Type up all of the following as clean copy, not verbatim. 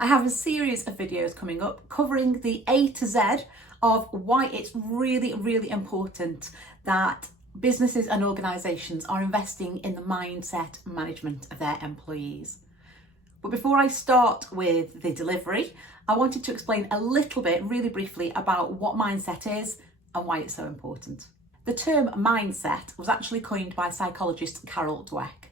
I have a series of videos coming up covering the A to Z of why it's really, really important that businesses and organisations are investing in the mindset management of their employees. But before I start with the delivery, I wanted to explain a little bit, really briefly, about what mindset is and why it's so important. The term mindset was actually coined by psychologist Carol Dweck,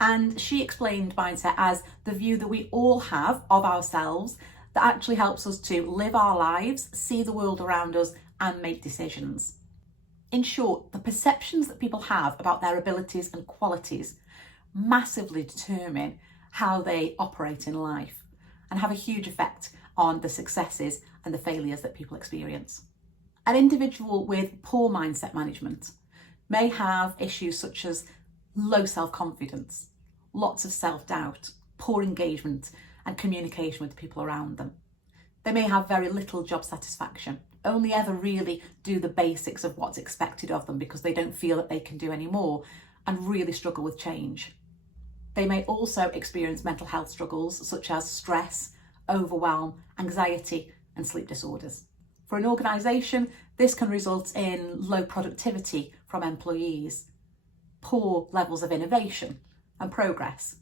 and she explained mindset as the view that we all have of ourselves that actually helps us to live our lives, see the world around us, and make decisions. In short, the perceptions that people have about their abilities and qualities massively determine how they operate in life and have a huge effect on the successes and the failures that people experience. An individual with poor mindset management may have issues such as low self-confidence, lots of self-doubt, poor engagement and communication with the people around them. They may have very little job satisfaction, only ever really do the basics of what's expected of them because they don't feel that they can do any more, and really struggle with change. They may also experience mental health struggles such as stress, overwhelm, anxiety and sleep disorders. For an organisation, this can result in low productivity from employees, poor levels of innovation and progress.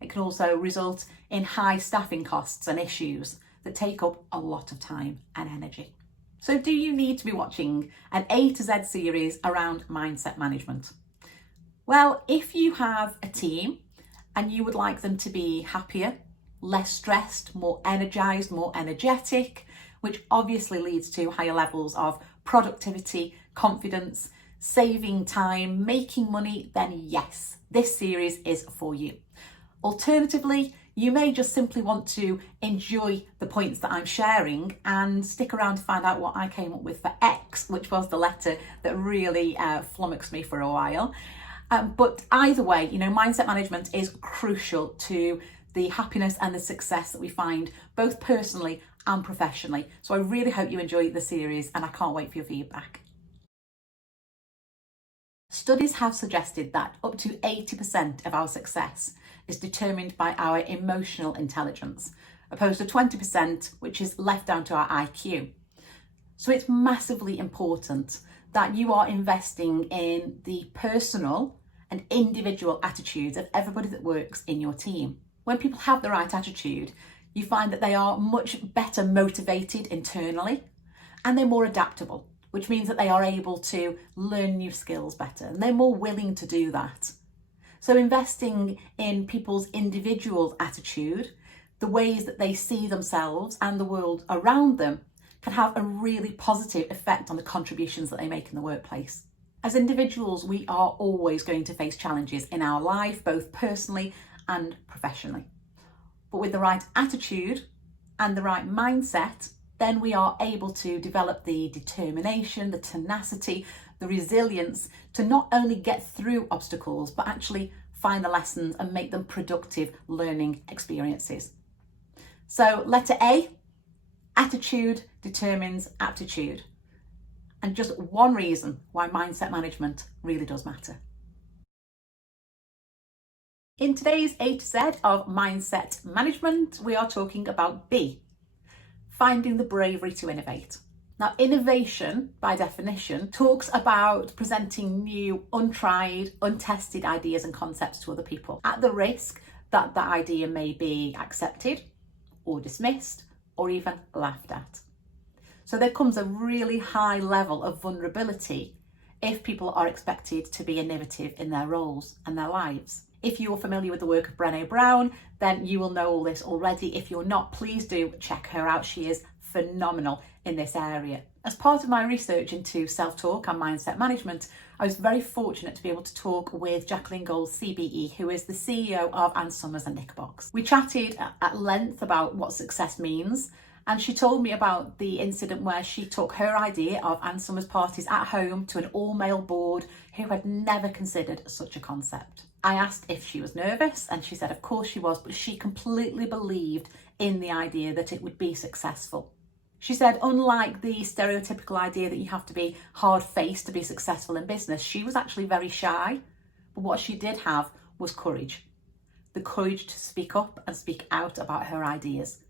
It can also result in high staffing costs and issues that take up a lot of time and energy. So do you need to be watching an A to Z series around mindset management? Well, if you have a team and you would like them to be happier, less stressed, more energised, more energetic, which obviously leads to higher levels of productivity, confidence, saving time, making money, then yes, this series is for you. Alternatively, you may just simply want to enjoy the points that I'm sharing and stick around to find out what I came up with for X, which was the letter that really flummoxed me for a while. But either way, mindset management is crucial to the happiness and the success that we find both personally and professionally. So I really hope you enjoy the series and I can't wait for your feedback. Studies have suggested that up to 80% of our success is determined by our emotional intelligence, opposed to 20%, which is left down to our IQ. So it's massively important that you are investing in the personal and individual attitudes of everybody that works in your team. When people have the right attitude, you find that they are much better motivated internally and they're more adaptable, which means that they are able to learn new skills better and they're more willing to do that. So investing in people's individual attitude, the ways that they see themselves and the world around them, can have a really positive effect on the contributions that they make in the workplace. As individuals, we are always going to face challenges in our life, both personally and professionally. But with the right attitude and the right mindset, then we are able to develop the determination, the tenacity, the resilience to not only get through obstacles, but actually find the lessons and make them productive learning experiences. So letter A, attitude determines aptitude. And just one reason why mindset management really does matter. In today's A to Z of mindset management, we are talking about B, finding the bravery to innovate. Now, innovation, by definition, talks about presenting new, untried, untested ideas and concepts to other people at the risk that that idea may be accepted or dismissed or even laughed at. So there comes a really high level of vulnerability if people are expected to be innovative in their roles and their lives. If you're familiar with the work of Brené Brown, then you will know all this already. If you're not, please do check her out. She is phenomenal in this area. As part of my research into self-talk and mindset management, I was very fortunate to be able to talk with Jacqueline Gold CBE, who is the CEO of Ann Summers and Knickerbox. We chatted at length about what success means, and she told me about the incident where she took her idea of Ann Summers parties at home to an all-male board who had never considered such a concept. I asked if she was nervous and she said of course she was, but she completely believed in the idea that it would be successful. She said unlike the stereotypical idea that you have to be hard-faced to be successful in business, she was actually very shy, but what she did have was courage. The courage to speak up and speak out about her ideas.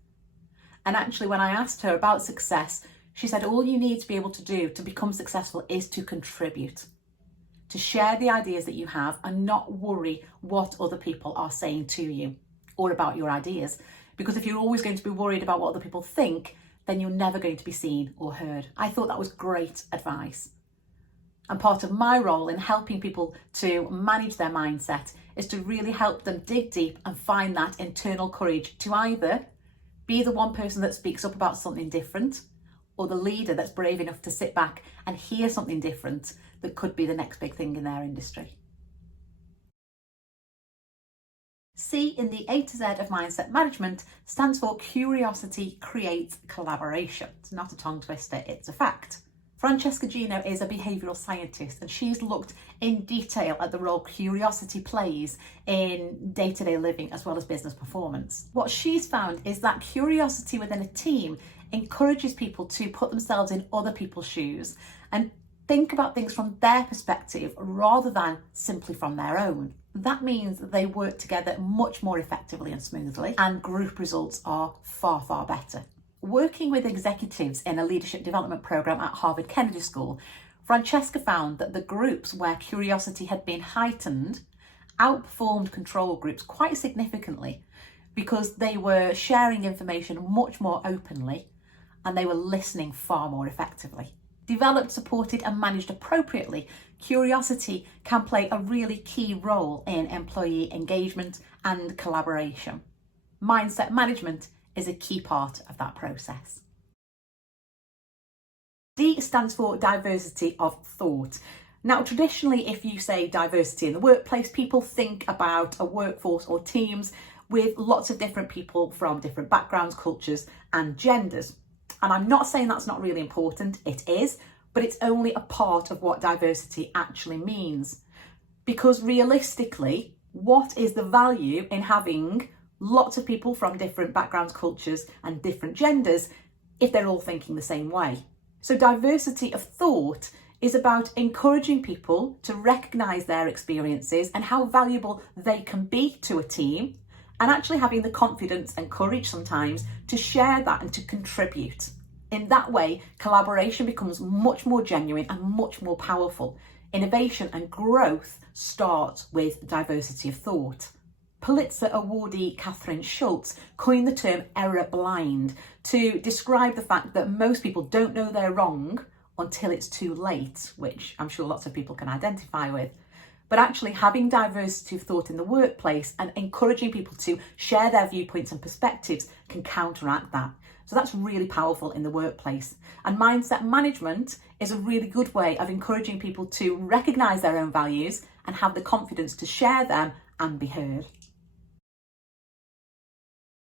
And actually, when I asked her about success, she said all you need to be able to do to become successful is to contribute, to share the ideas that you have and not worry what other people are saying to you or about your ideas. Because if you're always going to be worried about what other people think, then you're never going to be seen or heard. I thought that was great advice. And part of my role in helping people to manage their mindset is to really help them dig deep and find that internal courage to either be the one person that speaks up about something different, or the leader that's brave enough to sit back and hear something different that could be the next big thing in their industry. C in the A to Z of mindset management stands for curiosity creates collaboration. It's not a tongue twister, it's a fact. Francesca Gino is a behavioural scientist, and she's looked in detail at the role curiosity plays in day-to-day living as well as business performance. What she's found is that curiosity within a team encourages people to put themselves in other people's shoes and think about things from their perspective rather than simply from their own. That means that they work together much more effectively and smoothly, and group results are far, far better. Working with executives in a leadership development program at Harvard Kennedy School, Francesca found that the groups where curiosity had been heightened outperformed control groups quite significantly because they were sharing information much more openly and they were listening far more effectively. Developed, supported and managed appropriately, curiosity can play a really key role in employee engagement and collaboration. Mindset management is a key part of that process. D stands for diversity of thought. Now, traditionally, if you say diversity in the workplace, people think about a workforce or teams with lots of different people from different backgrounds, cultures and genders. And I'm not saying that's not really important, it is, but it's only a part of what diversity actually means. Because realistically, what is the value in having lots of people from different backgrounds, cultures and different genders if they're all thinking the same way? So diversity of thought is about encouraging people to recognise their experiences and how valuable they can be to a team, and actually having the confidence and courage sometimes to share that and to contribute. In that way, collaboration becomes much more genuine and much more powerful. Innovation and growth start with diversity of thought. Pulitzer awardee Catherine Schultz coined the term error blind to describe the fact that most people don't know they're wrong until it's too late, which I'm sure lots of people can identify with. But actually having diversity of thought in the workplace and encouraging people to share their viewpoints and perspectives can counteract that. So that's really powerful in the workplace. And mindset management is a really good way of encouraging people to recognise their own values and have the confidence to share them and be heard.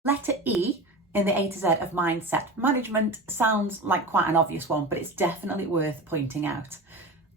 Letter E in the A to Z of mindset management sounds like quite an obvious one, but it's definitely worth pointing out.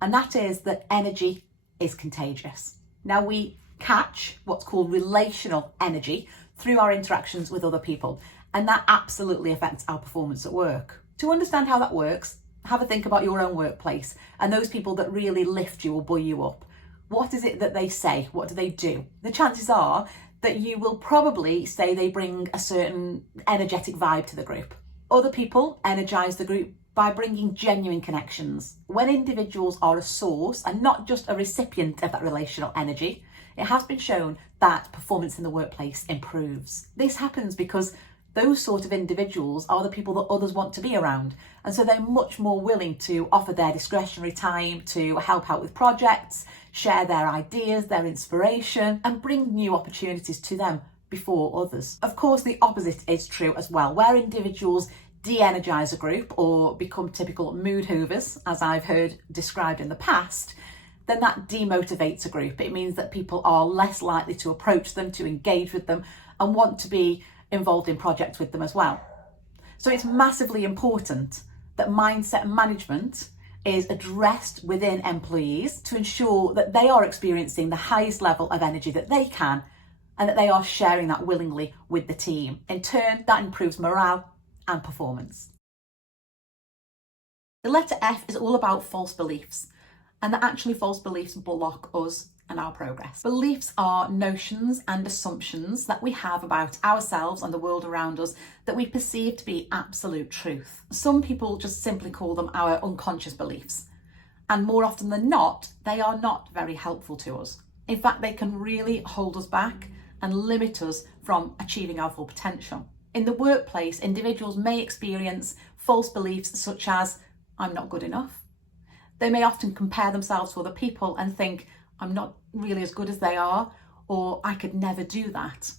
And that is that energy is contagious. Now, we catch what's called relational energy through our interactions with other people, and that absolutely affects our performance at work. To understand how that works, have a think about your own workplace and those people that really lift you or buoy you up. What is it that they say? What do they do? The chances are that you will probably say they bring a certain energetic vibe to the group. Other people energise the group by bringing genuine connections. When individuals are a source and not just a recipient of that relational energy, it has been shown that performance in the workplace improves. This happens because those sort of individuals are the people that others want to be around. And so they're much more willing to offer their discretionary time to help out with projects, share their ideas, their inspiration, and bring new opportunities to them before others. Of course, the opposite is true as well, where individuals de-energise a group or become typical mood hoovers, as I've heard described in the past, then that demotivates a group. It means that people are less likely to approach them, to engage with them, and want to be involved in projects with them as well. So it's massively important that mindset management is addressed within employees to ensure that they are experiencing the highest level of energy that they can and that they are sharing that willingly with the team. In turn, that improves morale and performance. The letter F is all about false beliefs, and that actually false beliefs block us and our progress. Beliefs are notions and assumptions that we have about ourselves and the world around us that we perceive to be absolute truth. Some people just simply call them our unconscious beliefs. And more often than not, they are not very helpful to us. In fact, they can really hold us back and limit us from achieving our full potential. In the workplace, individuals may experience false beliefs such as, I'm not good enough. They may often compare themselves to other people and think, I'm not really as good as they are, or I could never do that,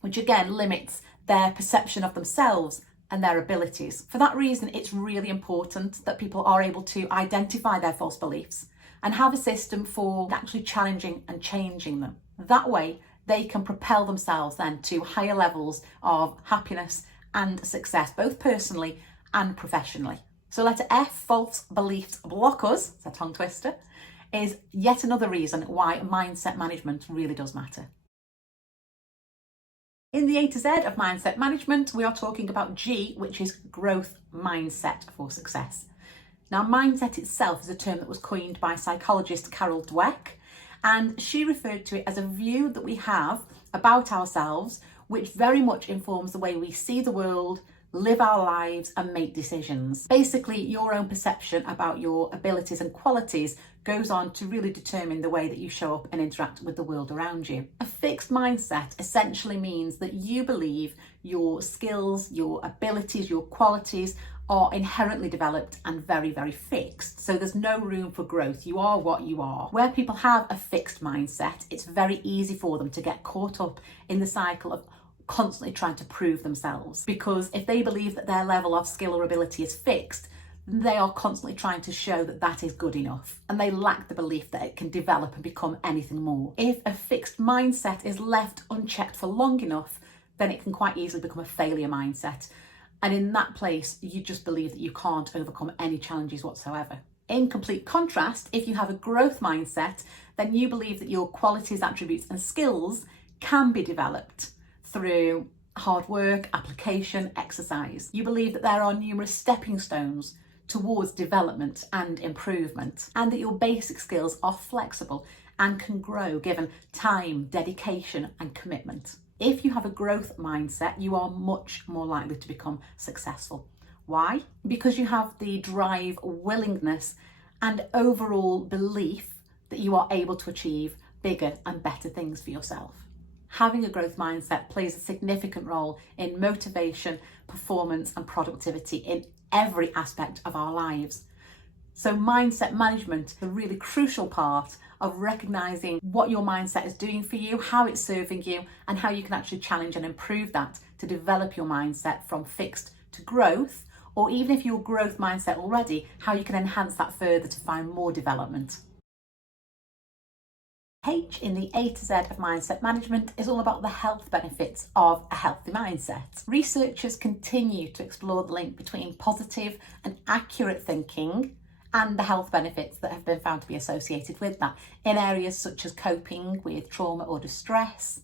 which again limits their perception of themselves and their abilities. For that reason, it's really important that people are able to identify their false beliefs and have a system for actually challenging and changing them. That way, they can propel themselves then to higher levels of happiness and success, both personally and professionally. So letter F, false beliefs block us, it's a tongue twister, is yet another reason why mindset management really does matter. In the A to Z of mindset management, we are talking about G, which is growth mindset for success. Now, mindset itself is a term that was coined by psychologist Carol Dweck, and she referred to it as a view that we have about ourselves, which very much informs the way we see the world, live our lives and make decisions. Basically, your own perception about your abilities and qualities goes on to really determine the way that you show up and interact with the world around you. A fixed mindset essentially means that you believe your skills, your abilities, your qualities are inherently developed and very, very fixed. So there's no room for growth. You are what you are. Where people have a fixed mindset, it's very easy for them to get caught up in the cycle of constantly trying to prove themselves, because if they believe that their level of skill or ability is fixed, they are constantly trying to show that that is good enough, and they lack the belief that it can develop and become anything more. If a fixed mindset is left unchecked for long enough, then it can quite easily become a failure mindset, and in that place you just believe that you can't overcome any challenges whatsoever. In complete contrast, if you have a growth mindset, then you believe that your qualities, attributes and skills can be developed through hard work, application, exercise. You believe that there are numerous stepping stones towards development and improvement, and that your basic skills are flexible and can grow given time, dedication and commitment. If you have a growth mindset, you are much more likely to become successful. Why? Because you have the drive, willingness and overall belief that you are able to achieve bigger and better things for yourself. Having a growth mindset plays a significant role in motivation, performance and productivity in every aspect of our lives. So mindset management is a really crucial part of recognizing what your mindset is doing for you, how it's serving you, and how you can actually challenge and improve that to develop your mindset from fixed to growth, or even if you're growth mindset already, how you can enhance that further to find more development. H in the A to Z of mindset management is all about the health benefits of a healthy mindset. Researchers continue to explore the link between positive and accurate thinking and the health benefits that have been found to be associated with that in areas such as coping with trauma or distress,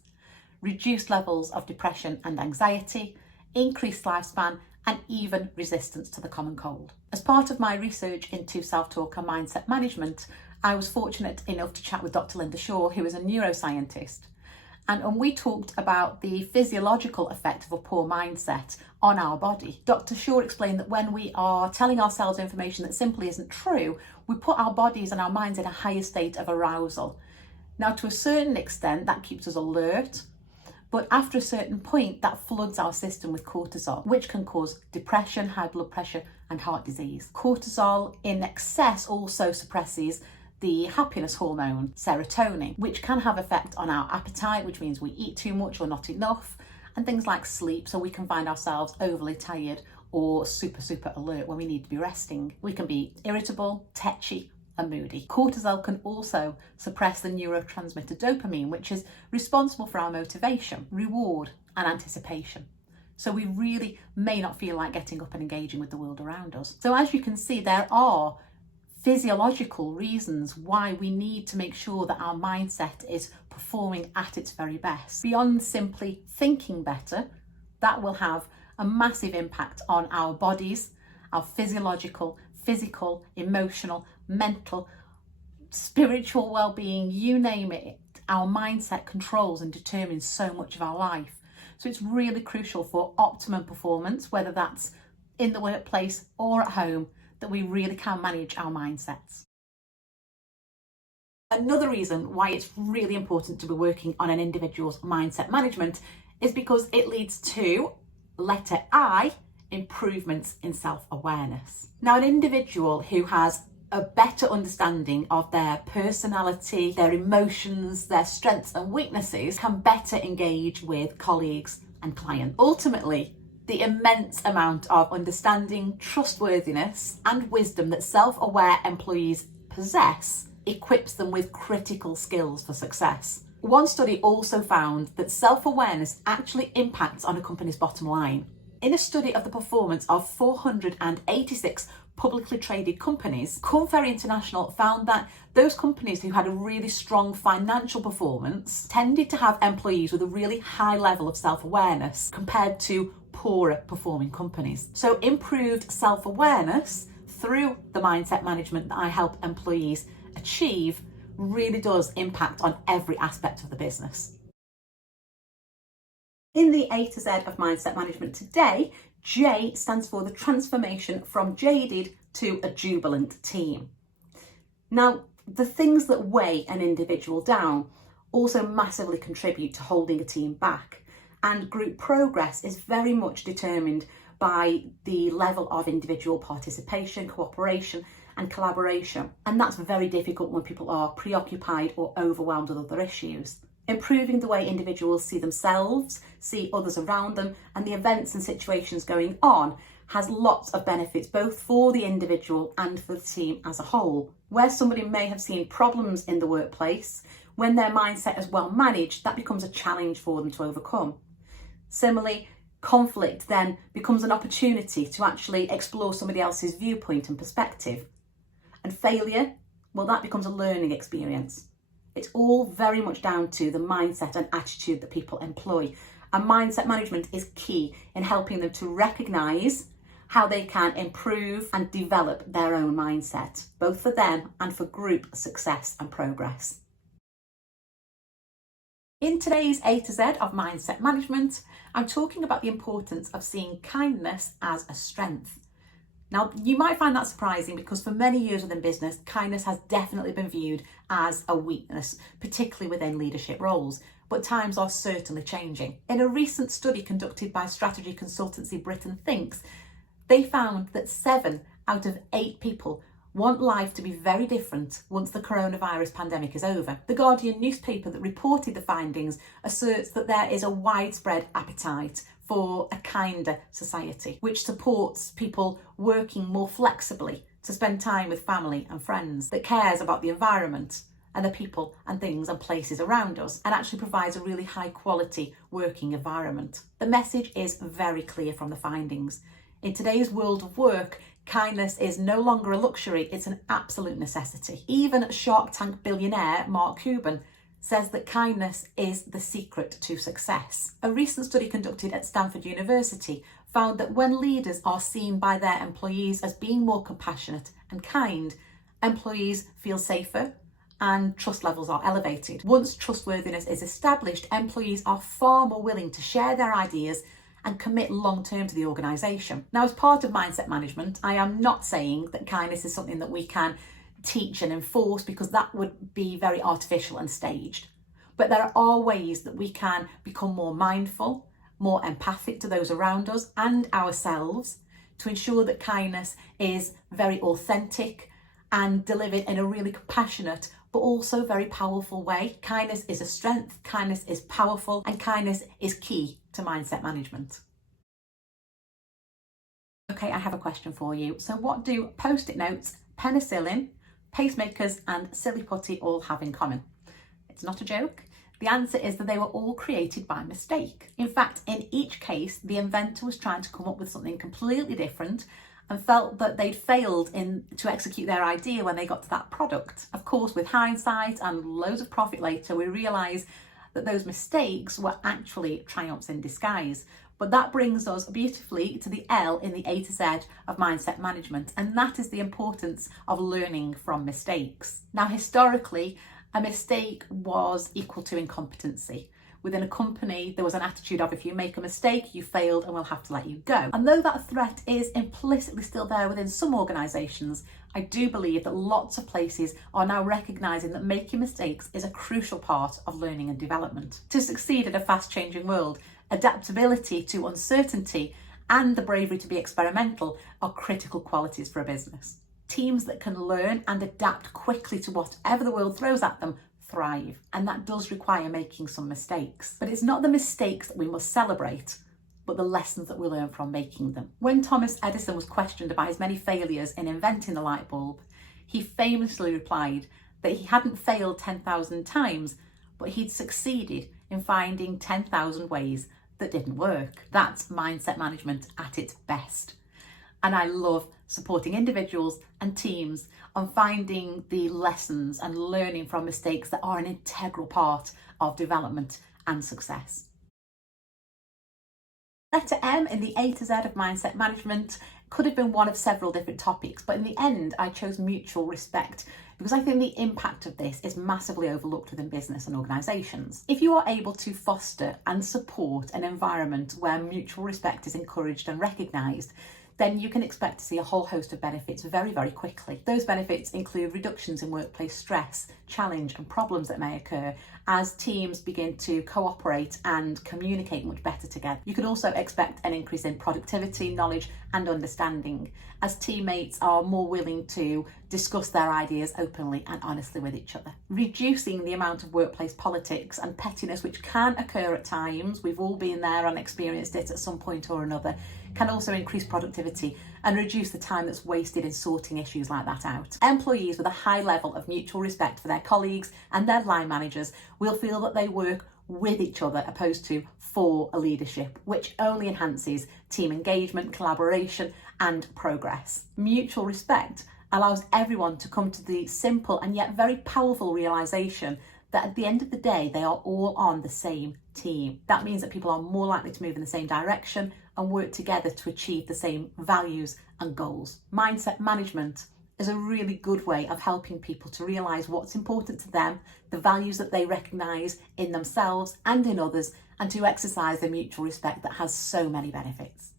reduced levels of depression and anxiety, increased lifespan, and even resistance to the common cold. As part of my research into self-talk and mindset management, I was fortunate enough to chat with Dr. Linda Shaw, who is a neuroscientist. And we talked about the physiological effect of a poor mindset on our body. Dr. Shaw explained that when we are telling ourselves information that simply isn't true, we put our bodies and our minds in a higher state of arousal. Now, to a certain extent, that keeps us alert, but after a certain point, that floods our system with cortisol, which can cause depression, high blood pressure, and heart disease. Cortisol in excess also suppresses the happiness hormone, serotonin, which can have effect on our appetite, which means we eat too much or not enough, and things like sleep, so we can find ourselves overly tired or super alert when we need to be resting. We can be irritable, tetchy, and moody. Cortisol can also suppress the neurotransmitter dopamine, which is responsible for our motivation, reward, and anticipation. So we really may not feel like getting up and engaging with the world around us. So as you can see, there are physiological reasons why we need to make sure that our mindset is performing at its very best. Beyond simply thinking better, that will have a massive impact on our bodies, our physiological, physical, emotional, mental, spiritual well-being, you name it. Our mindset controls and determines so much of our life. So it's really crucial for optimum performance, whether that's in the workplace or at home, that we really can manage our mindsets. Another reason why it's really important to be working on an individual's mindset management is because it leads to, letter I, improvements in self-awareness. Now, an individual who has a better understanding of their personality, their emotions, their strengths and weaknesses can better engage with colleagues and clients. Ultimately, the immense amount of understanding, trustworthiness and wisdom that self-aware employees possess equips them with critical skills for success. One study also found that self-awareness actually impacts on a company's bottom line. In a study of the performance of 486 publicly traded companies, Korn Ferry International found that those companies who had a really strong financial performance tended to have employees with a really high level of self-awareness compared to poorer performing companies. So improved self-awareness through the mindset management that I help employees achieve really does impact on every aspect of the business. In the A to Z of mindset management today, J stands for the transformation from jaded to a jubilant team. Now, the things that weigh an individual down also massively contribute to holding a team back, and group progress is very much determined by the level of individual participation, cooperation and collaboration, and that's very difficult when people are preoccupied or overwhelmed with other issues. Improving the way individuals see themselves, see others around them, and the events and situations going on has lots of benefits, both for the individual and for the team as a whole. Where somebody may have seen problems in the workplace, when their mindset is well managed, that becomes a challenge for them to overcome. Similarly, conflict then becomes an opportunity to actually explore somebody else's viewpoint and perspective. And failure, well, that becomes a learning experience. It's all very much down to the mindset and attitude that people employ. And mindset management is key in helping them to recognise how they can improve and develop their own mindset, both for them and for group success and progress. In today's A to Z of mindset management, I'm talking about the importance of seeing kindness as a strength. Now, you might find that surprising because for many years within business, kindness has definitely been viewed as a weakness, particularly within leadership roles, but times are certainly changing. In a recent study conducted by strategy consultancy Britain Thinks, they found that 7 out of 8 people want life to be very different once the coronavirus pandemic is over. The Guardian newspaper that reported the findings asserts that there is a widespread appetite for a kinder society, which supports people working more flexibly to spend time with family and friends, that cares about the environment and the people and things and places around us, and actually provides a really high quality working environment. The message is very clear from the findings. In today's world of work, kindness is no longer a luxury, it's an absolute necessity. Even Shark Tank billionaire Mark Cuban says that kindness is the secret to success. A recent study conducted at Stanford University found that when leaders are seen by their employees as being more compassionate and kind, employees feel safer and trust levels are elevated. Once trustworthiness is established, employees are far more willing to share their ideas and commit long-term to the organisation. Now, as part of mindset management, I am not saying that kindness is something that we can teach and enforce, because that would be very artificial and staged. But there are ways that we can become more mindful, more empathic to those around us and ourselves, to ensure that kindness is very authentic and delivered in a really compassionate but also very powerful way. Kindness is a strength, kindness is powerful, and kindness is key to mindset management. Okay, I have a question for you. So what do post-it notes, penicillin, pacemakers and silly putty all have in common? It's not a joke. The answer is that they were all created by mistake. In fact, in each case, the inventor was trying to come up with something completely different and felt that they'd failed to execute their idea when they got to that product. Of course, with hindsight and loads of profit later, we realise that those mistakes were actually triumphs in disguise. But that brings us beautifully to the L in the A to Z of mindset management, and that is the importance of learning from mistakes. Now, historically, a mistake was equal to incompetency. Within a company, there was an attitude of, if you make a mistake, you failed and we'll have to let you go. And though that threat is implicitly still there within some organisations, I do believe that lots of places are now recognising that making mistakes is a crucial part of learning and development. To succeed in a fast-changing world, adaptability to uncertainty and the bravery to be experimental are critical qualities for a business. Teams that can learn and adapt quickly to whatever the world throws at them thrive, and that does require making some mistakes. But it's not the mistakes that we must celebrate, but the lessons that we learn from making them. When Thomas Edison was questioned about his many failures in inventing the light bulb, he famously replied that he hadn't failed 10,000 times, but he'd succeeded in finding 10,000 ways that didn't work. That's mindset management at its best. And I love supporting individuals and teams on finding the lessons and learning from mistakes that are an integral part of development and success. Letter M in the A to Z of mindset management could have been one of several different topics, but in the end I chose mutual respect because I think the impact of this is massively overlooked within business and organisations. If you are able to foster and support an environment where mutual respect is encouraged and recognised, then you can expect to see a whole host of benefits very, very quickly. Those benefits include reductions in workplace stress, challenge and problems that may occur as teams begin to cooperate and communicate much better together. You can also expect an increase in productivity, knowledge and understanding as teammates are more willing to discuss their ideas openly and honestly with each other. Reducing the amount of workplace politics and pettiness which can occur at times, we've all been there and experienced it at some point or another, can also increase productivity and reduce the time that's wasted in sorting issues like that out. Employees with a high level of mutual respect for their colleagues and their line managers will feel that they work with each other opposed to for a leadership, which only enhances team engagement, collaboration and progress. Mutual respect allows everyone to come to the simple and yet very powerful realisation that at the end of the day, they are all on the same team. That means that people are more likely to move in the same direction and work together to achieve the same values and goals. Mindset management is a really good way of helping people to realise what's important to them, the values that they recognise in themselves and in others, and to exercise the mutual respect that has so many benefits.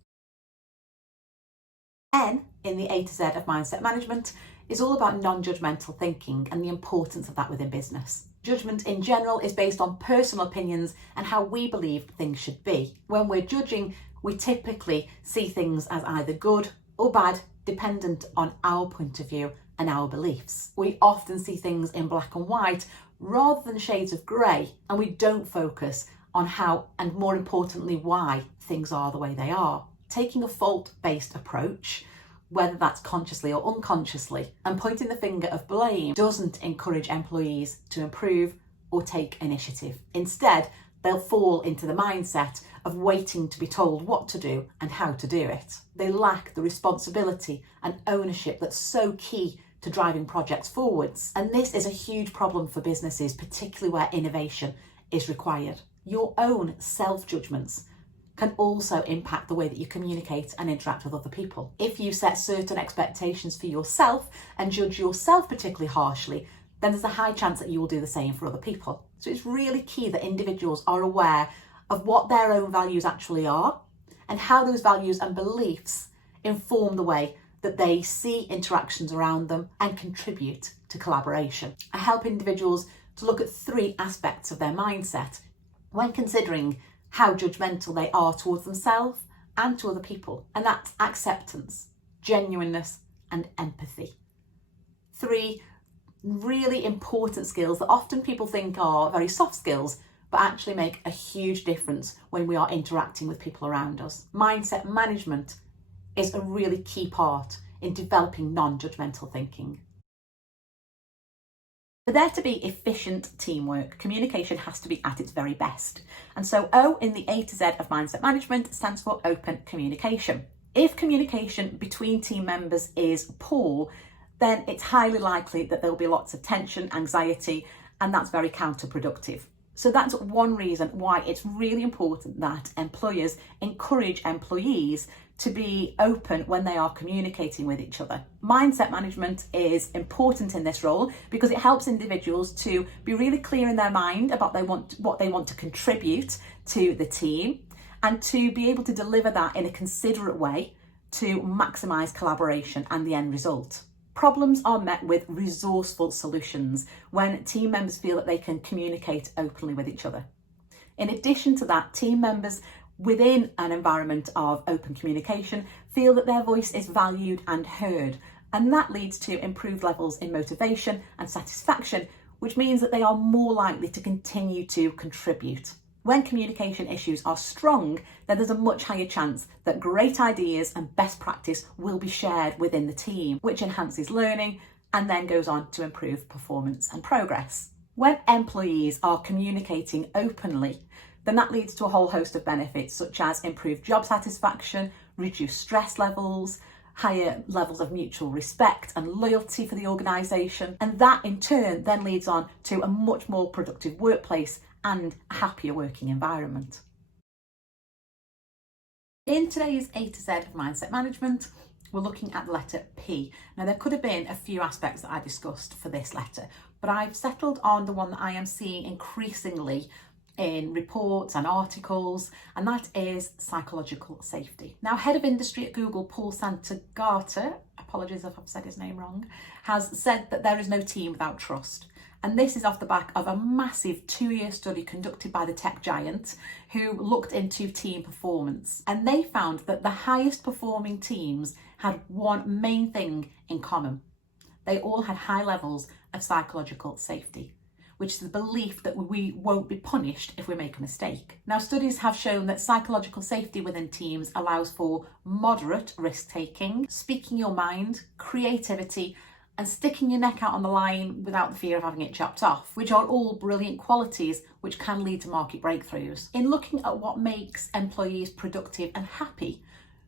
N in the A to Z of mindset management is all about non-judgmental thinking and the importance of that within business. Judgment in general is based on personal opinions and how we believe things should be. When we're judging, we typically see things as either good or bad, dependent on our point of view and our beliefs. We often see things in black and white rather than shades of grey, and we don't focus on how and more importantly why things are the way they are. Taking a fault-based approach, whether that's consciously or unconsciously, and pointing the finger of blame doesn't encourage employees to improve or take initiative. Instead, they'll fall into the mindset of waiting to be told what to do and how to do it. They lack the responsibility and ownership that's so key to driving projects forwards. And this is a huge problem for businesses, particularly where innovation is required. Your own self-judgments can also impact the way that you communicate and interact with other people. If you set certain expectations for yourself and judge yourself particularly harshly, then there's a high chance that you will do the same for other people. So it's really key that individuals are aware of what their own values actually are and how those values and beliefs inform the way that they see interactions around them and contribute to collaboration. I help individuals to look at 3 aspects of their mindset when considering how judgmental they are towards themselves and to other people, and that's acceptance, genuineness and empathy. 3 really important skills that often people think are very soft skills, but actually make a huge difference when we are interacting with people around us. Mindset management is a really key part in developing non-judgmental thinking. For there to be efficient teamwork, communication has to be at its very best. And so O in the A to Z of mindset management stands for open communication. If communication between team members is poor, then it's highly likely that there will be lots of tension, anxiety, and that's very counterproductive. So that's one reason why it's really important that employers encourage employees to be open when they are communicating with each other. Mindset management is important in this role because it helps individuals to be really clear in their mind about what they want to contribute to the team, and to be able to deliver that in a considerate way to maximise collaboration and the end result. Problems are met with resourceful solutions when team members feel that they can communicate openly with each other. In addition to that, team members within an environment of open communication feel that their voice is valued and heard, and that leads to improved levels in motivation and satisfaction, which means that they are more likely to continue to contribute. When communication issues are strong, then there's a much higher chance that great ideas and best practice will be shared within the team, which enhances learning and then goes on to improve performance and progress. When employees are communicating openly, then that leads to a whole host of benefits, such as improved job satisfaction, reduced stress levels, higher levels of mutual respect and loyalty for the organisation. And that in turn then leads on to a much more productive workplace and a happier working environment. In today's A to Z of mindset management, we're looking at the letter P. Now, there could have been a few aspects that I discussed for this letter, but I've settled on the one that I am seeing increasingly in reports and articles, and that is psychological safety. Now, Head of Industry at Google, Paul Santagata, apologies if I've said his name wrong, has said that there is no team without trust. And this is off the back of a massive 2-year study conducted by the tech giant who looked into team performance. And they found that the highest performing teams had one main thing in common. They all had high levels of psychological safety, which is the belief that we won't be punished if we make a mistake. Now, studies have shown that psychological safety within teams allows for moderate risk-taking, speaking your mind, creativity, and sticking your neck out on the line without the fear of having it chopped off, which are all brilliant qualities which can lead to market breakthroughs. In looking at what makes employees productive and happy,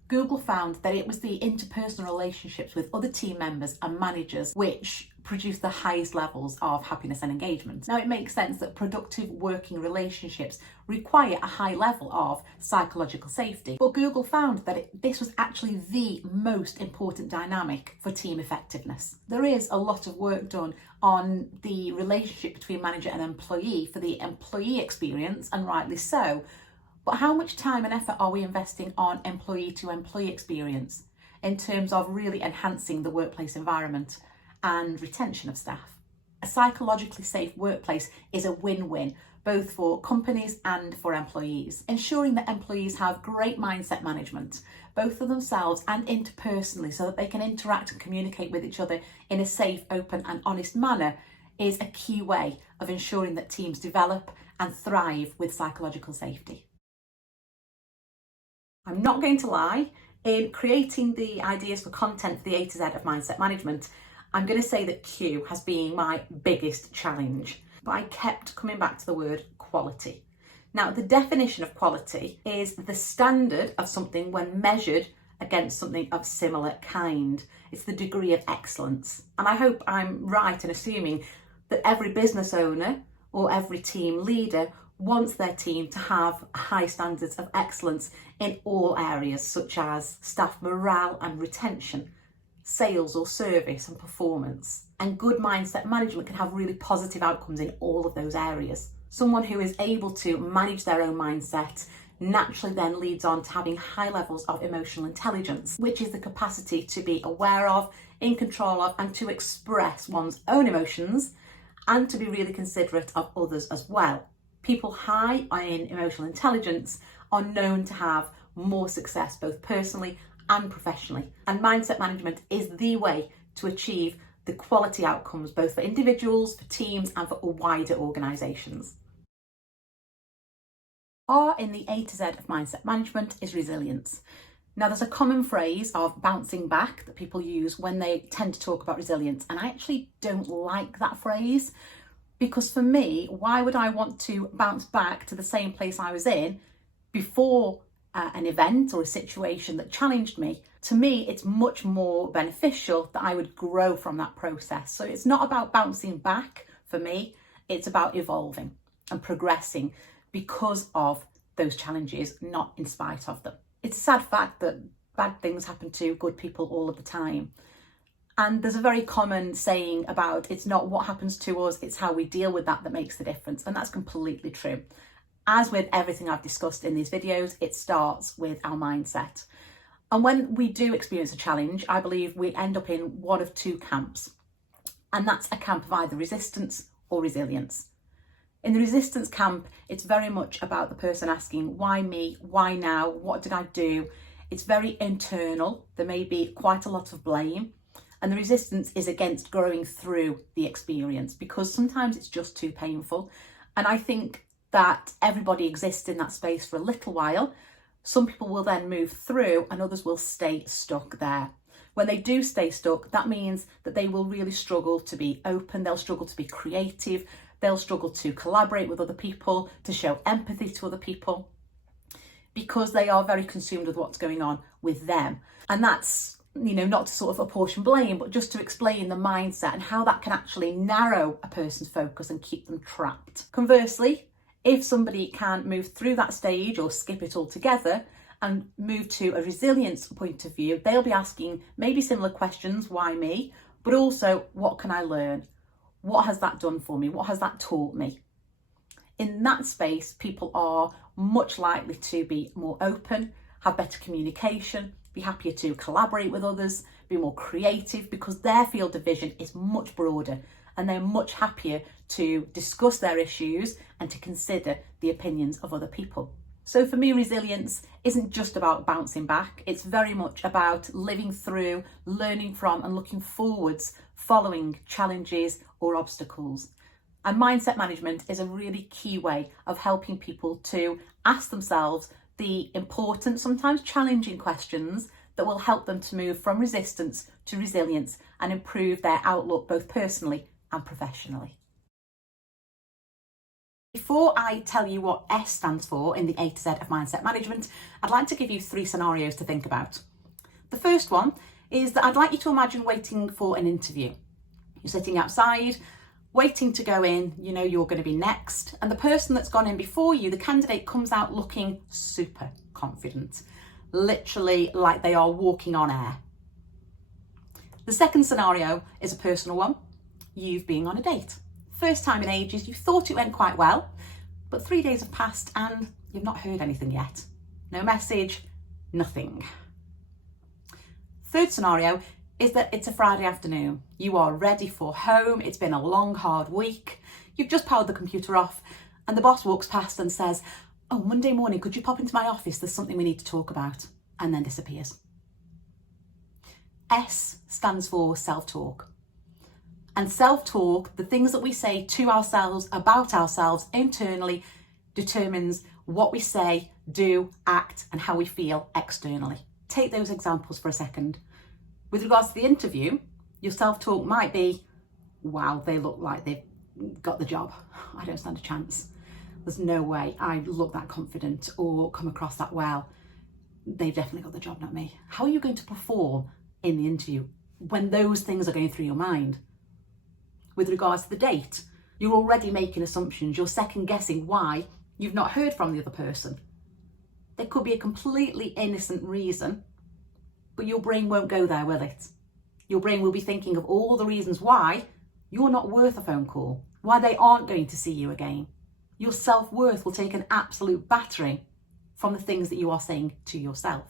Google found that it was the interpersonal relationships with other team members and managers which produce the highest levels of happiness and engagement. Now, it makes sense that productive working relationships require a high level of psychological safety, but Google found that this was actually the most important dynamic for team effectiveness. There is a lot of work done on the relationship between manager and employee for the employee experience, and rightly so. But how much time and effort are we investing on employee to employee experience in terms of really enhancing the workplace environment and retention of staff? A psychologically safe workplace is a win-win, both for companies and for employees. Ensuring that employees have great mindset management, both for themselves and interpersonally, so that they can interact and communicate with each other in a safe, open and honest manner, is a key way of ensuring that teams develop and thrive with psychological safety. I'm not going to lie, in creating the ideas for content for the A to Z of mindset management, I'm going to say that Q has been my biggest challenge, but I kept coming back to the word quality. Now, the definition of quality is the standard of something when measured against something of similar kind. It's the degree of excellence. And I hope I'm right in assuming that every business owner or every team leader wants their team to have high standards of excellence in all areas, such as staff morale and retention, sales or service and performance. And good mindset management can have really positive outcomes in all of those areas. Someone who is able to manage their own mindset naturally then leads on to having high levels of emotional intelligence, which is the capacity to be aware of, in control of, and to express one's own emotions, and to be really considerate of others as well. People high in emotional intelligence are known to have more success both personally and professionally. And mindset management is the way to achieve the quality outcomes both for individuals, for teams and for wider organisations. R in the A to Z of mindset management is resilience. Now, there's a common phrase of bouncing back that people use when they tend to talk about resilience, and I actually don't like that phrase. Because for me, why would I want to bounce back to the same place I was in before an event or a situation that challenged me? To me, it's much more beneficial that I would grow from that process. So it's not about bouncing back for me, it's about evolving. and progressing because of those challenges, not in spite of them. It's a sad fact that bad things happen to good people all of the time. And there's a very common saying about it's not what happens to us, it's how we deal with that makes the difference. And that's completely true. As with everything I've discussed in these videos, it starts with our mindset. And when we do experience a challenge, I believe we end up in one of two camps. And that's a camp of either resistance or resilience. In the resistance camp, it's very much about the person asking, why me? Why now? What did I do? It's very internal. There may be quite a lot of blame. And the resistance is against growing through the experience because sometimes it's just too painful. And I think that everybody exists in that space for a little while. Some people will then move through and others will stay stuck there. When they do stay stuck, that means that they will really struggle to be open. They'll struggle to be creative. They'll struggle to collaborate with other people, to show empathy to other people, because they are very consumed with what's going on with them. And that's, not to sort of apportion blame, but just to explain the mindset and how that can actually narrow a person's focus and keep them trapped. Conversely, if somebody can move through that stage or skip it altogether and move to a resilience point of view, they'll be asking maybe similar questions, why me? But also, what can I learn? What has that done for me? What has that taught me? In that space, people are much likely to be more open, have better communication, be happier to collaborate with others, be more creative because their field of vision is much broader and they're much happier to discuss their issues and to consider the opinions of other people. So for me, resilience isn't just about bouncing back. It's very much about living through, learning from and looking forwards following challenges or obstacles. And mindset management is a really key way of helping people to ask themselves the important, sometimes challenging questions that will help them to move from resistance to resilience and improve their outlook both personally and professionally. Before I tell you what S stands for in the A to Z of mindset management, I'd like to give you 3 scenarios to think about. The first one is that I'd like you to imagine waiting for an interview. You're sitting outside, waiting to go in, you're going to be next, and the person that's gone in before you, the candidate, comes out looking super confident, literally like they are walking on air. The second scenario is a personal one. You've been on a date. First time in ages, you thought it went quite well, but 3 days have passed and you've not heard anything yet. No message, nothing. Third scenario is that it's a Friday afternoon. You are ready for home. It's been a long, hard week. You've just powered the computer off and the boss walks past and says, oh, Monday morning, could you pop into my office? There's something we need to talk about, and then disappears. S stands for self-talk. And self-talk, the things that we say to ourselves, about ourselves internally, determines what we say, do, act, and how we feel externally. Take those examples for a second. With regards to the interview, your self-talk might be, wow, they look like they've got the job. I don't stand a chance. There's no way I look that confident or come across that well. They've definitely got the job, not me. How are you going to perform in the interview when those things are going through your mind? With regards to the date, you're already making assumptions. You're second guessing why you've not heard from the other person. There could be a completely innocent reason, but your brain won't go there, will it? Your brain will be thinking of all the reasons why you're not worth a phone call, why they aren't going to see you again. Your self-worth will take an absolute battering from the things that you are saying to yourself.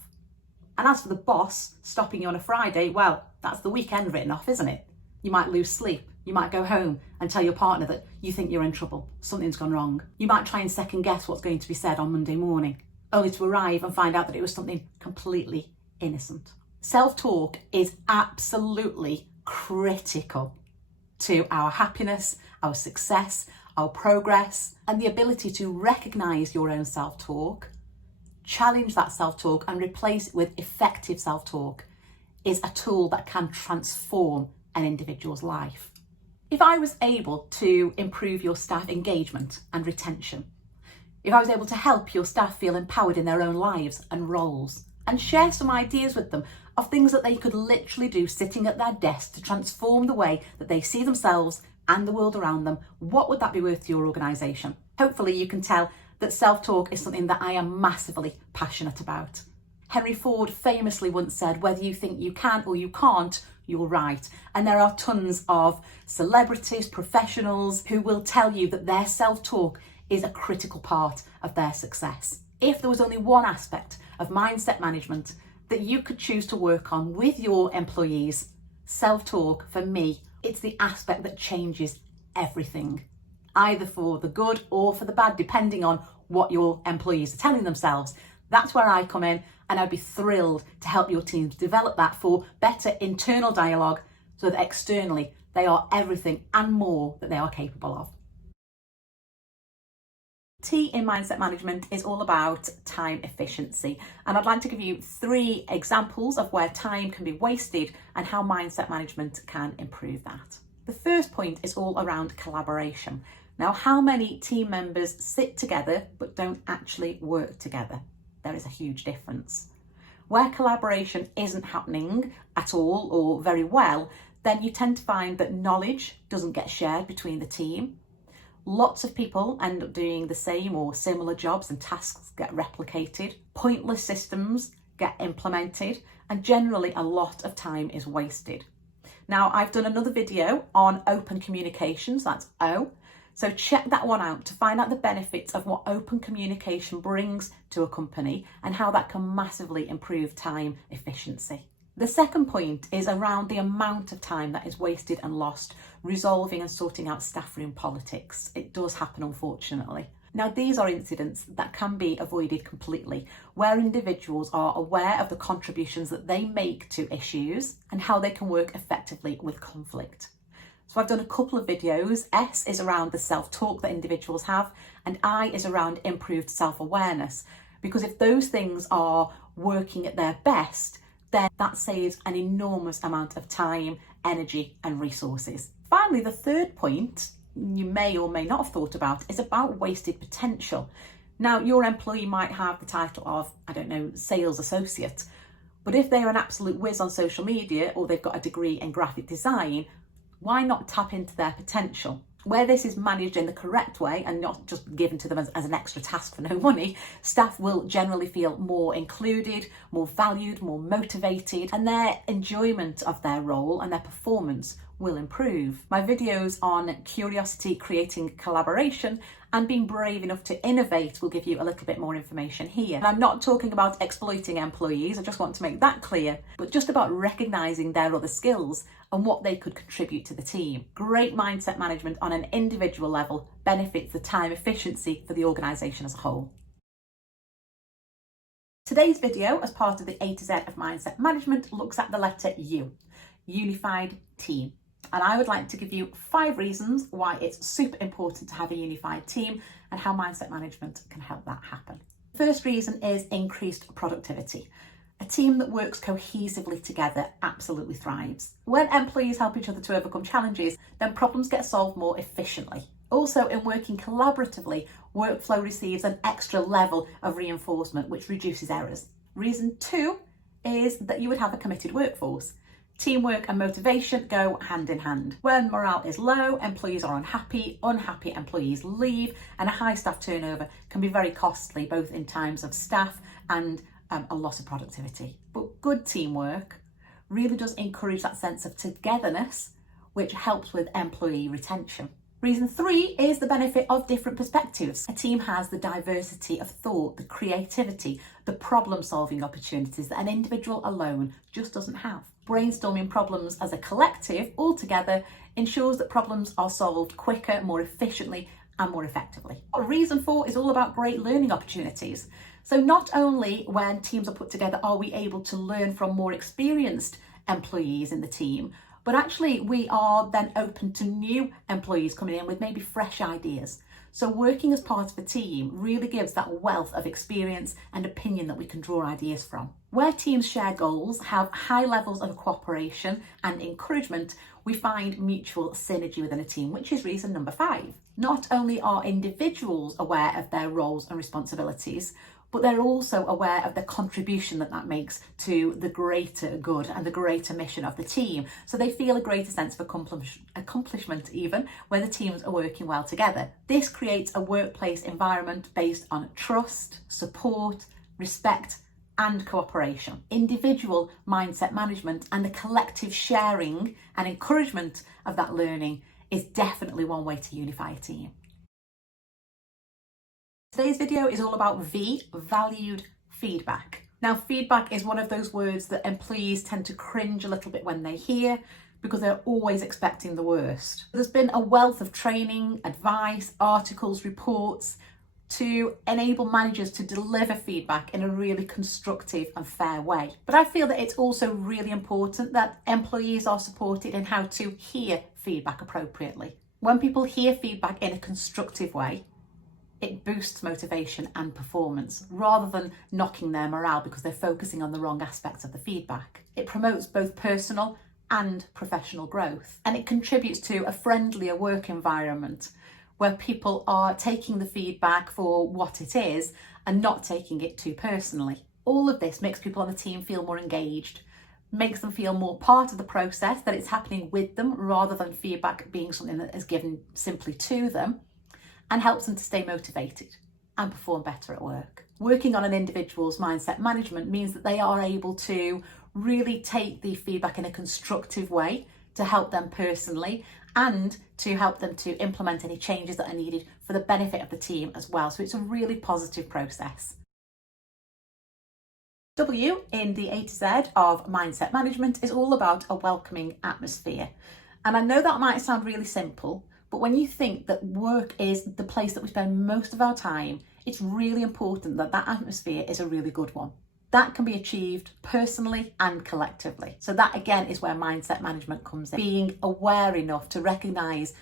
And as for the boss stopping you on a Friday, well, that's the weekend written off, isn't it? You might lose sleep. You might go home and tell your partner that you think you're in trouble. Something's gone wrong. You might try and second guess what's going to be said on Monday morning, only to arrive and find out that it was something completely innocent. Self-talk is absolutely critical to our happiness, our success, our progress, and the ability to recognise your own self-talk, challenge that self-talk and replace it with effective self-talk is a tool that can transform an individual's life. If I was able to improve your staff engagement and retention, if I was able to help your staff feel empowered in their own lives and roles, and share some ideas with them of things that they could literally do sitting at their desk to transform the way that they see themselves and the world around them, what would that be worth to your organisation? Hopefully you can tell that self-talk is something that I am massively passionate about. Henry Ford famously once said, whether you think you can or you can't, you're right. And there are tons of celebrities, professionals who will tell you that their self-talk is a critical part of their success. If there was only one aspect of mindset management that you could choose to work on with your employees, self-talk, for me, it's the aspect that changes everything, either for the good or for the bad, depending on what your employees are telling themselves. That's where I come in, and I'd be thrilled to help your teams develop that for better internal dialogue so that externally they are everything and more that they are capable of. T in mindset management is all about time efficiency, and I'd like to give you 3 examples of where time can be wasted and how mindset management can improve that. The first point is all around collaboration. Now, how many team members sit together but don't actually work together? There is a huge difference. Where collaboration isn't happening at all or very well, then you tend to find that knowledge doesn't get shared between the team. Lots of people end up doing the same or similar jobs and tasks get replicated. Pointless systems get implemented, and generally a lot of time is wasted. Now, I've done another video on open communications, that's O. So check that one out to find out the benefits of what open communication brings to a company and how that can massively improve time efficiency. The second point is around the amount of time that is wasted and lost resolving and sorting out staff room politics. It does happen, unfortunately. Now, these are incidents that can be avoided completely, where individuals are aware of the contributions that they make to issues and how they can work effectively with conflict. So I've done a couple of videos. S is around the self-talk that individuals have, and I is around improved self-awareness. Because if those things are working at their best, then that saves an enormous amount of time, energy, and resources. Finally, the third point you may or may not have thought about is about wasted potential. Now, your employee might have the title of, I don't know, sales associate, but if they're an absolute whiz on social media or they've got a degree in graphic design, why not tap into their potential? Where this is managed in the correct way and not just given to them as an extra task for no money, staff will generally feel more included, more valued, more motivated, and their enjoyment of their role and their performance will improve. My videos on curiosity, creating collaboration, and being brave enough to innovate will give you a little bit more information here. And I'm not talking about exploiting employees, I just want to make that clear, but just about recognising their other skills and what they could contribute to the team. Great mindset management on an individual level benefits the time efficiency for the organisation as a whole. Today's video, as part of the A to Z of mindset management, looks at the letter U, unified team. And I would like to give you 5 reasons why it's super important to have a unified team and how mindset management can help that happen. The first reason is increased productivity. A team that works cohesively together absolutely thrives. When employees help each other to overcome challenges, then problems get solved more efficiently. Also, in working collaboratively, workflow receives an extra level of reinforcement, which reduces errors. Reason 2 is that you would have a committed workforce. Teamwork and motivation go hand in hand. When morale is low, employees are unhappy employees leave, and a high staff turnover can be very costly, both in times of staff and a loss of productivity. But good teamwork really does encourage that sense of togetherness, which helps with employee retention. Reason 3 is the benefit of different perspectives. A team has the diversity of thought, the creativity, the problem-solving opportunities that an individual alone just doesn't have. Brainstorming problems as a collective all together ensures that problems are solved quicker, more efficiently, and more effectively. Reason 4 is all about great learning opportunities. So not only when teams are put together are we able to learn from more experienced employees in the team, but actually we are then open to new employees coming in with maybe fresh ideas. So working as part of a team really gives that wealth of experience and opinion that we can draw ideas from. Where teams share goals, have high levels of cooperation and encouragement, we find mutual synergy within a team, which is reason number 5. Not only are individuals aware of their roles and responsibilities, but they're also aware of the contribution that makes to the greater good and the greater mission of the team. So they feel a greater sense of accomplishment even when the teams are working well together. This creates a workplace environment based on trust, support, respect, and cooperation. Individual mindset management and the collective sharing and encouragement of that learning is definitely one way to unify a team. Today's video is all about valued feedback. Now, feedback is one of those words that employees tend to cringe a little bit when they hear because they're always expecting the worst. There's been a wealth of training, advice, articles, reports to enable managers to deliver feedback in a really constructive and fair way. But I feel that it's also really important that employees are supported in how to hear feedback appropriately. When people hear feedback in a constructive way, it boosts motivation and performance rather than knocking their morale because they're focusing on the wrong aspects of the feedback. It promotes both personal and professional growth, and it contributes to a friendlier work environment where people are taking the feedback for what it is and not taking it too personally. All of this makes people on the team feel more engaged, makes them feel more part of the process, that it's happening with them rather than feedback being something that is given simply to them, and helps them to stay motivated and perform better at work. Working on an individual's mindset management means that they are able to really take the feedback in a constructive way to help them personally and to help them to implement any changes that are needed for the benefit of the team as well. So it's a really positive process. W in the A to Z of mindset management is all about a welcoming atmosphere. And I know that might sound really simple, but when you think that work is the place that we spend most of our time, it's really important that that atmosphere is a really good one. That can be achieved personally and collectively. So that again is where mindset management comes in. Being aware enough to recognise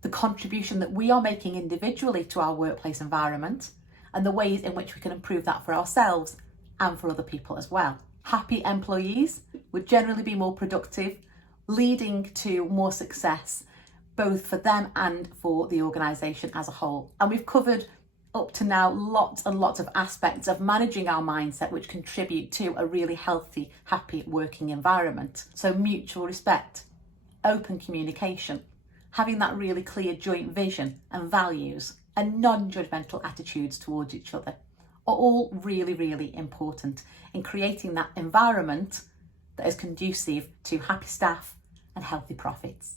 the contribution that we are making individually to our workplace environment and the ways in which we can improve that for ourselves and for other people as well. Happy employees would generally be more productive, leading to more success both for them and for the organisation as a whole. And we've covered up to now lots and lots of aspects of managing our mindset which contribute to a really healthy, happy working environment. So mutual respect, open communication, having that really clear joint vision and values, and non-judgmental attitudes towards each other are all really, really important in creating that environment that is conducive to happy staff and healthy profits.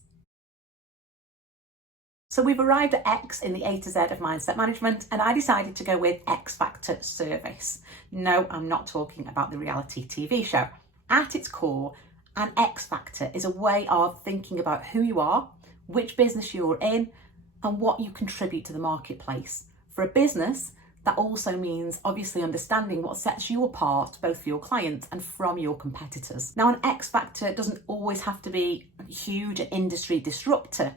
So we've arrived at X in the A to Z of mindset management, and I decided to go with X Factor service. No, I'm not talking about the reality TV show. At its core, an X Factor is a way of thinking about who you are, which business you're in, and what you contribute to the marketplace. For a business, that also means obviously understanding what sets you apart, both for your clients and from your competitors. Now, an X Factor doesn't always have to be a huge industry disruptor.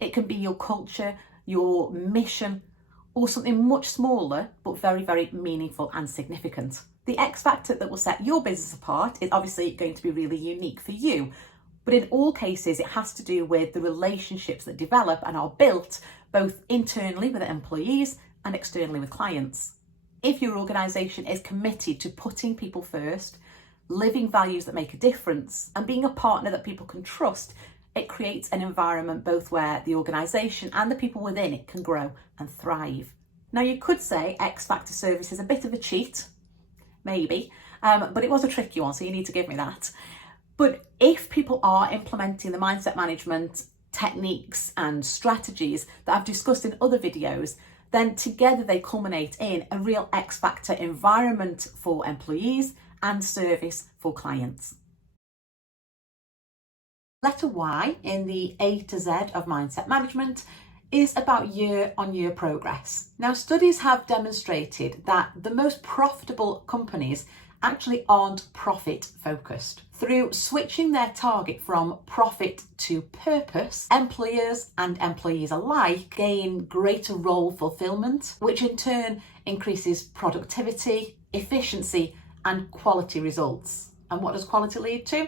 It can be your culture, your mission, or something much smaller, but very, very meaningful and significant. The X factor that will set your business apart is obviously going to be really unique for you. But in all cases, it has to do with the relationships that develop and are built both internally with employees and externally with clients. If your organisation is committed to putting people first, living values that make a difference, and being a partner that people can trust, it creates an environment both where the organisation and the people within it can grow and thrive. Now, you could say X Factor service is a bit of a cheat, maybe, but it was a tricky one, so you need to give me that. But if people are implementing the mindset management techniques and strategies that I've discussed in other videos, then together they culminate in a real X Factor environment for employees and service for clients. Letter Y in the A to Z of mindset management is about year-on-year progress. Now, studies have demonstrated that the most profitable companies actually aren't profit focused. Through switching their target from profit to purpose, employers and employees alike gain greater role fulfillment, which in turn increases productivity, efficiency, and quality results. And what does quality lead to?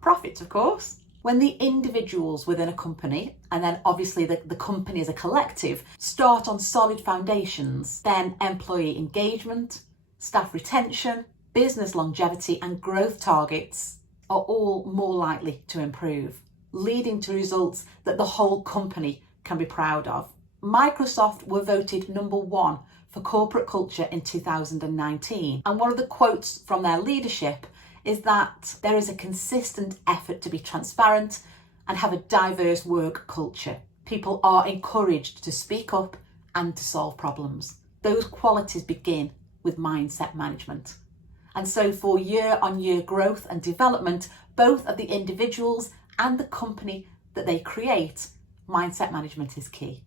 Profits, of course. When the individuals within a company, and then obviously the company as a collective, start on solid foundations, then employee engagement, staff retention, business longevity and growth targets are all more likely to improve, leading to results that the whole company can be proud of. Microsoft were voted #1 for corporate culture in 2019, and one of the quotes from their leadership is that there is a consistent effort to be transparent and have a diverse work culture. People are encouraged to speak up and to solve problems. Those qualities begin with mindset management. And so for year-on-year growth and development, both of the individuals and the company that they create, mindset management is key.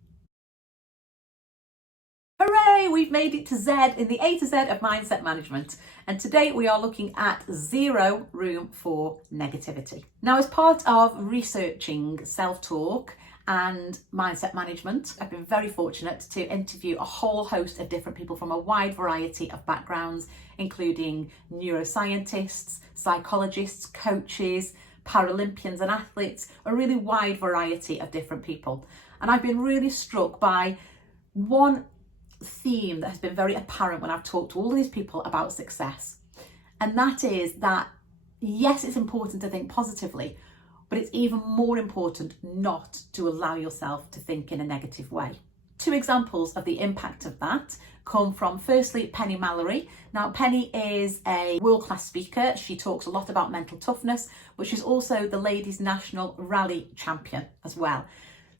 Hooray! We've made it to Z in the A to Z of mindset management. And today we are looking at zero room for negativity. Now, as part of researching self-talk and mindset management, I've been very fortunate to interview a whole host of different people from a wide variety of backgrounds, including neuroscientists, psychologists, coaches, Paralympians and athletes, a really wide variety of different people. And I've been really struck by one theme that has been very apparent when I've talked to all of these people about success. And that is that, yes, it's important to think positively, but it's even more important not to allow yourself to think in a negative way. Two examples of the impact of that come from, firstly, Penny Mallory. Now, Penny is a world-class speaker. She talks a lot about mental toughness, but she's also the Ladies National Rally Champion as well.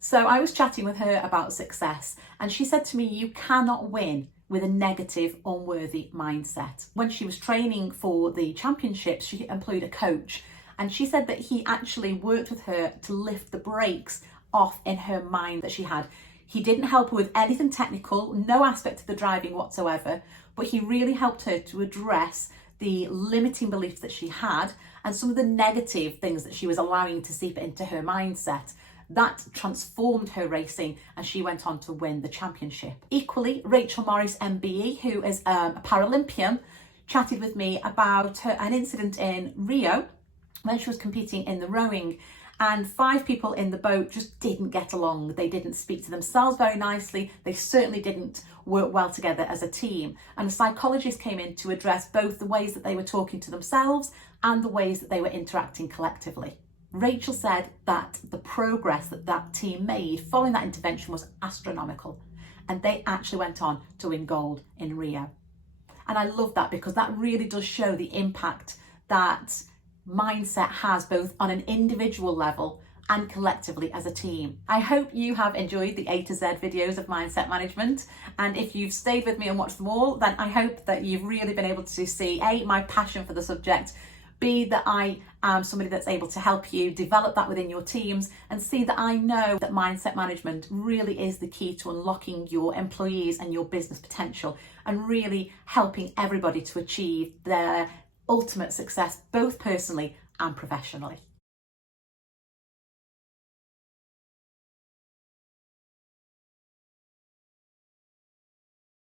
So I was chatting with her about success, and she said to me, you cannot win with a negative, unworthy mindset. When she was training for the championships, she employed a coach, and she said that he actually worked with her to lift the brakes off in her mind that she had. He didn't help her with anything technical, no aspect of the driving whatsoever, but he really helped her to address the limiting beliefs that she had and some of the negative things that she was allowing to seep into her mindset. That transformed her racing, and she went on to win the championship. Equally, Rachel Morris MBE, who is a Paralympian, chatted with me about an incident in Rio when she was competing in the rowing, and 5 people in the boat just didn't get along. They didn't speak to themselves very nicely. They certainly didn't work well together as a team. And a psychologist came in to address both the ways that they were talking to themselves and the ways that they were interacting collectively. Rachel said that the progress that that team made following that intervention was astronomical, and they actually went on to win gold in Rio. And I love that, because that really does show the impact that mindset has both on an individual level and collectively as a team. I hope you have enjoyed the A to Z videos of mindset management, and if you've stayed with me and watched them all, then I hope that you've really been able to see A, my passion for the subject, B, that I am somebody that's able to help you develop that within your teams, and C, that I know that mindset management really is the key to unlocking your employees and your business potential and really helping everybody to achieve their ultimate success, both personally and professionally.